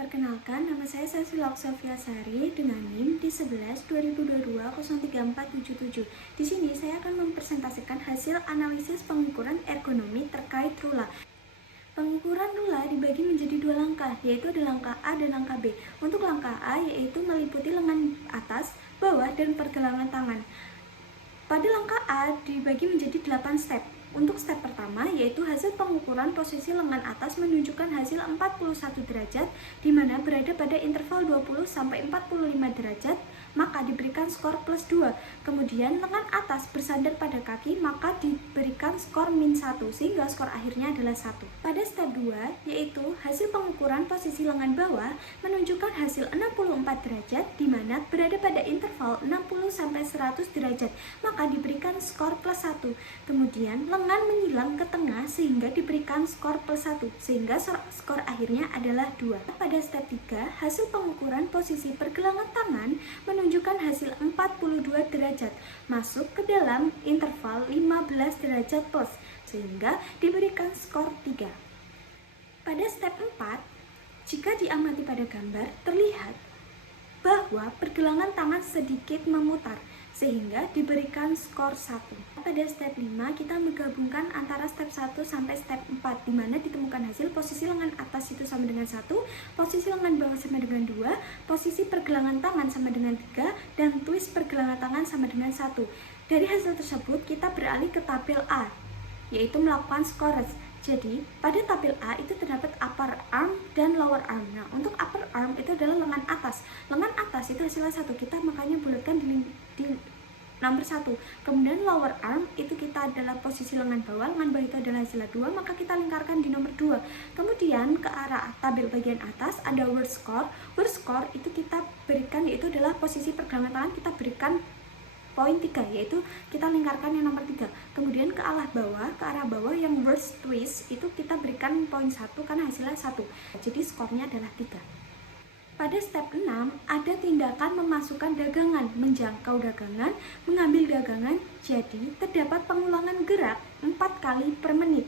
Perkenalkan, nama saya Selsila Oksaviasari dengan NIM D11 2022 03477. Di sini saya akan mempresentasikan hasil analisis pengukuran ergonomi terkait rula. Pengukuran rula dibagi menjadi dua langkah, yaitu ada langkah A dan langkah B. Untuk langkah A yaitu meliputi lengan atas, bawah, dan pergelangan tangan. Pada langkah A dibagi menjadi 8 step. Untuk step pertama yaitu hasil pengukuran posisi lengan atas menunjukkan hasil 41 derajat di mana berada pada interval 20 sampai 45 derajat, maka diberikan skor plus 2. Kemudian lengan atas bersandar pada kaki, maka diberikan skor min 1 sehingga skor akhirnya adalah 1. Pada step 2 yaitu hasil pengukuran posisi lengan bawah menunjukkan hasil 64 derajat di mana berada pada interval 60 sampai 100 derajat, maka diberikan skor plus 1. Kemudian lengan menyilang ke tengah sehingga diberikan skor plus 1 sehingga skor akhirnya adalah 2. Pada step 3 hasil pengukuran posisi pergelangan tangan menunjukkan hasil 42 derajat masuk ke dalam interval 15 derajat plus sehingga diberikan skor 3. Pada step 4 jika diamati pada gambar terlihat bahwa pergelangan tangan sedikit memutar sehingga diberikan skor 1. Pada step 5 kita menggabungkan antara step 1 sampai step 4 di mana ditemukan hasil posisi lengan atas itu sama dengan 1, posisi lengan bawah sama dengan 2, posisi pergelangan tangan sama dengan 3, dan twist pergelangan tangan sama dengan 1. Dari hasil tersebut kita beralih ke tabel A yaitu melakukan scores. Jadi, pada tabel A itu terdapat upper arm dan lower arm. Nah, untuk upper arm itu adalah lengan atas. Lengan atas itu hasilnya 1, kita makanya bulatkan di nomor 1. Kemudian lower arm itu kita adalah posisi lengan bawah itu adalah hasilnya 2, maka kita lingkarkan di nomor 2. Kemudian ke arah tabel bagian atas ada worst score. Worst score itu kita berikan yaitu adalah posisi pergelangan tangan kita berikan poin 3, yaitu kita lingkarkan yang nomor 3. Kemudian ke arah bawah yang worst twist itu kita berikan poin 1 karena hasilnya 1. Jadi skornya adalah 3. Pada step 6 ada tindakan memasukkan dagangan, menjangkau dagangan, mengambil dagangan. Jadi terdapat pengulangan gerak 4 kali per menit.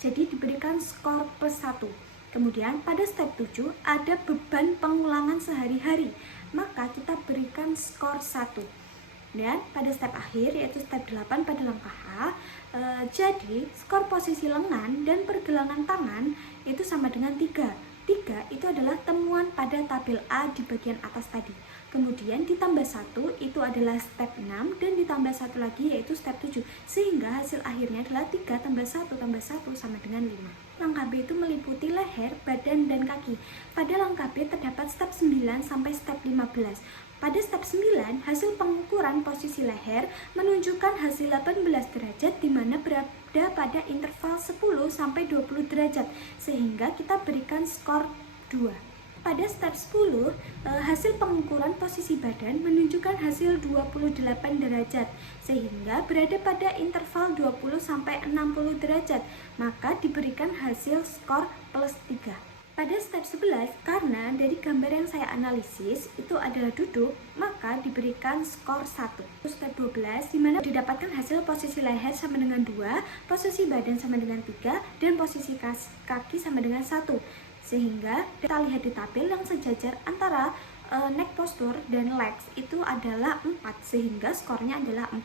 Jadi diberikan skor plus 1. Kemudian pada step 7 ada beban pengulangan sehari-hari, maka kita berikan skor 1. Dan pada step akhir yaitu step 8 pada langkah A, jadi skor posisi lengan dan pergelangan tangan itu sama dengan 3. 3 itu adalah temuan pada tabel A di bagian atas tadi. Kemudian ditambah 1 itu adalah step 6 dan ditambah 1 lagi yaitu step 7. Sehingga hasil akhirnya adalah 3 tambah 1 tambah 1 sama dengan 5. Langkah B itu meliputi leher, badan, dan kaki. Pada langkah B terdapat step 9 sampai step 15. Pada step 9, hasil pengukuran posisi leher menunjukkan hasil 18 derajat di mana berada pada interval 10 sampai 20 derajat sehingga kita berikan skor 2. Pada step 10, hasil pengukuran posisi badan menunjukkan hasil 28 derajat sehingga berada pada interval 20 sampai 60 derajat, maka diberikan hasil skor plus 3. Pada step 11, karena dari gambar yang saya analisis itu adalah duduk, maka diberikan skor 1. Step 12, di mana didapatkan hasil posisi leher sama dengan 2, posisi badan sama dengan 3, dan posisi kaki sama dengan 1. Sehingga kita lihat di tabel yang sejajar antara neck posture dan legs itu adalah 4, sehingga skornya adalah 4.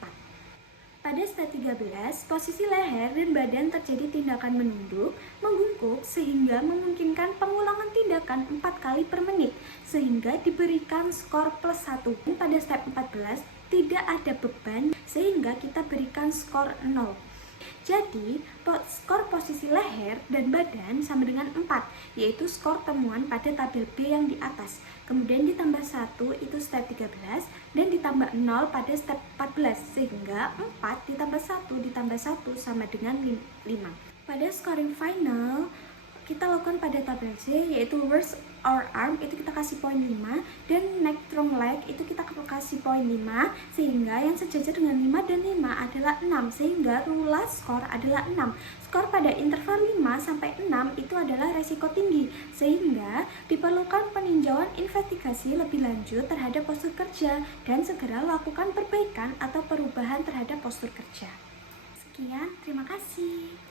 Pada step 13, posisi leher dan badan terjadi tindakan menunduk, membungkuk sehingga memungkinkan pengulangan tindakan 4 kali per menit sehingga diberikan skor plus 1. Pada step 14, tidak ada beban sehingga kita berikan skor 0. Jadi, skor posisi leher dan badan sama dengan 4, yaitu skor temuan pada tabel B yang di atas. Kemudian ditambah 1 itu step 13 dan ditambah 0 pada step 14, sehingga 4 ditambah 1 ditambah 1 sama dengan 5. Pada scoring final, kita lakukan pada tabel C yaitu worst our arm itu kita kasih poin 5 dan neck trunk leg itu kita kasih poin 5 sehingga yang sejajar dengan 5 dan 5 adalah 6 sehingga rula skor adalah 6. Skor pada interval 5 sampai 6 itu adalah resiko tinggi sehingga diperlukan peninjauan investigasi lebih lanjut terhadap postur kerja dan segera lakukan perbaikan atau perubahan terhadap postur kerja. Sekian, terima kasih.